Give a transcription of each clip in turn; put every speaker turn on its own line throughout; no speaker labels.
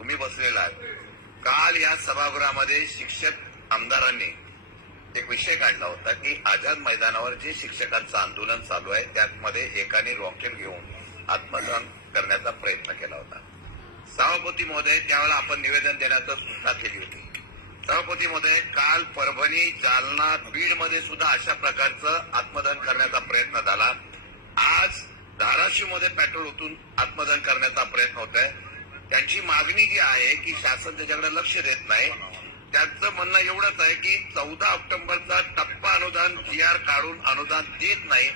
तुम्ही बसलेला आहात. काल या सभागृहामध्ये शिक्षक आमदारांनी एक विषय काढला होता की आझाद मैदानावर जे शिक्षकांचं आंदोलन चालू आहे त्यामध्ये एकाने रॉकेट घेऊन आत्मदान करण्याचा प्रयत्न केला होता. सभापती महोदय त्यावेळेला आपण निवेदन देण्याचं सूचना केली होती. सभापती महोदय काल परभणी जालना बीडमध्ये सुद्धा अशा प्रकारचं आत्मदान करण्याचा प्रयत्न झाला. आज धाराशिवमध्ये पेट्रोल ओतून आत्मदान करण्याचा प्रयत्न होत आहे त्यांची मागणी जी आहे की शासन त्याच्याकडे लक्ष देत नाही त्यांचं म्हणणं एवढंच आहे की चौदा ऑक्टोबरचा टप्पा अनुदान जी आर काढून अनुदान देत नाही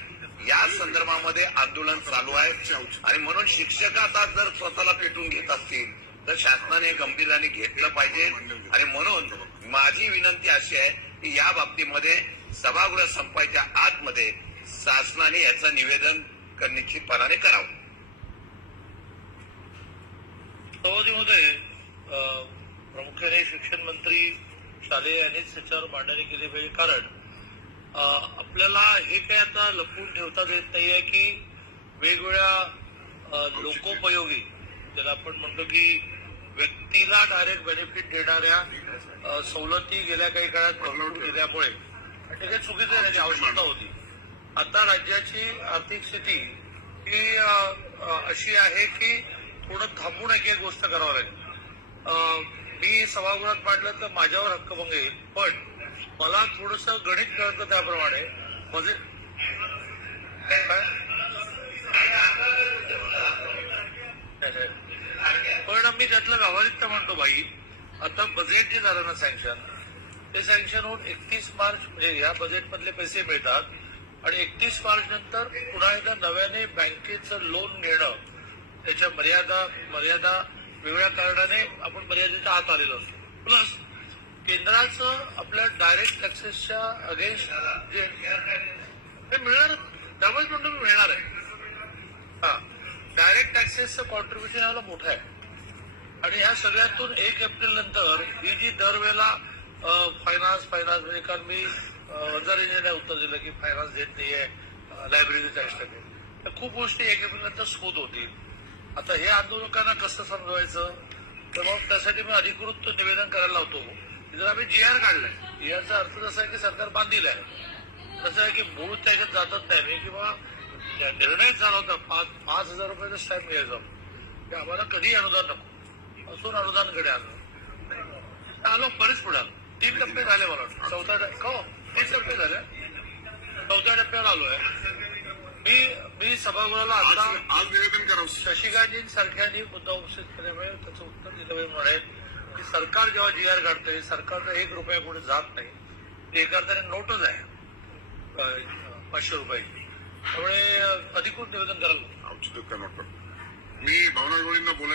या संदर्भामध्ये आंदोलन चालू आहे. आणि म्हणून शिक्षक आता जर स्वतःला पेटून घेत असतील तर शासनाने गंभीराने घेतलं पाहिजे. आणि म्हणून माझी विनंती अशी आहे की या बाबतीमध्ये सभागृह संपायच्या आतमध्ये शासनाने याचं निवेदन निश्चितपणाने करावं.
महोदय अ, प्रामुख्याने शिक्षण मंत्री शालेय यांनीच त्याच्यावर मांडणी केली पाहिजे. कारण आपल्याला हे काय आता लपवून ठेवता येत नाहीये की वेगवेगळ्या लोकोपयोगी ज्याला आपण म्हणतो की व्यक्तीला डायरेक्ट बेनिफिट देणाऱ्या सवलती गेल्या काही काळात दिल्यामुळे आणि ते काही चुकीचं त्याची आवश्यकता होती. आता राज्याची आर्थिक स्थिती ही अशी आहे की थोडं थांबून एक एक गोष्ट करावं लागेल. मी सभागृहात मांडलं तर माझ्यावर हक्कभंग येईल पण मला थोडस गणित कळतं त्याप्रमाणे. म्हणजे काय? पण मी त्यातलं व्यावहारिकता म्हणतो बाई. आता बजेट जे झालं ना सँक्शन ते सँक्शन होऊन एकतीस मार्च म्हणजे या बजेटमधले पैसे मिळतात. आणि एकतीस मार्च नंतर पुन्हा एकदा नव्याने बँकेचं लोन घेणं त्याच्या मर्यादा मर्यादा वेगळ्या कारणाने आपण मर्यादेच्या आत आलेलो असतो. प्लस केंद्राचं आपल्या डायरेक्ट टॅक्सेसच्या अगेन्स्ट जे हे मिळणार त्यामुळेच म्हणतो मिळणार आहे. हा. डायरेक्ट टॅक्सेसचं कॉन्ट्रीब्युशन याला मोठं आहे. आणि ह्या सगळ्यातून एक एप्रिल नंतर ही जी दरवेळेला फायनान्स फायनान्स म्हणजे कारण मी वंजारीने उत्तर दिलं की फायनान्स देत नाहीये लायब्ररी टॅक्स टाकेल तर खूप गोष्टी एक एप्रिल नंतर शोध होतील. आता हे आंदोलकांना कसं समजवायचं? तर मग त्यासाठी मी अधिकृत निवेदन करायला लावतो. जर आम्ही जी आर काढलाय. जी आरचा अर्थ जसा आहे की सरकार बांधील आहे. कसं आहे की मूळ त्याच्यात जातच नाही. किंवा निर्णयच झाला होता पाच पाच हजार रुपयाचा स्टॅम्प घ्यायचा ते आम्हाला कधी अनुदान नको. असून अनुदानकडे आलो. आलो बरेच पुढे आलो. तीन टप्पे झाले मला वाटतं. चौथा टप्पे हो तीन टप्पे झाले. चौथ्या टप्प्यावर आलो आहे मी सभागृहाला
आज
आता
आज निवेदन करावं
शशिकांतजींसारख्यांनी मुद्दा उपस्थित केल्यामुळे त्याचं उत्तर दिलं पाहिजे म्हणेल की सरकार जेव्हा जी आर काढतंय सरकारचा एक रुपया पुढे जात नाही. ते एका अर्थाने नोटच आहे. अं, पाचशे रुपयाची. त्यामुळे अधिकृत निवेदन करायला
मी भावना गवळींना बोलायला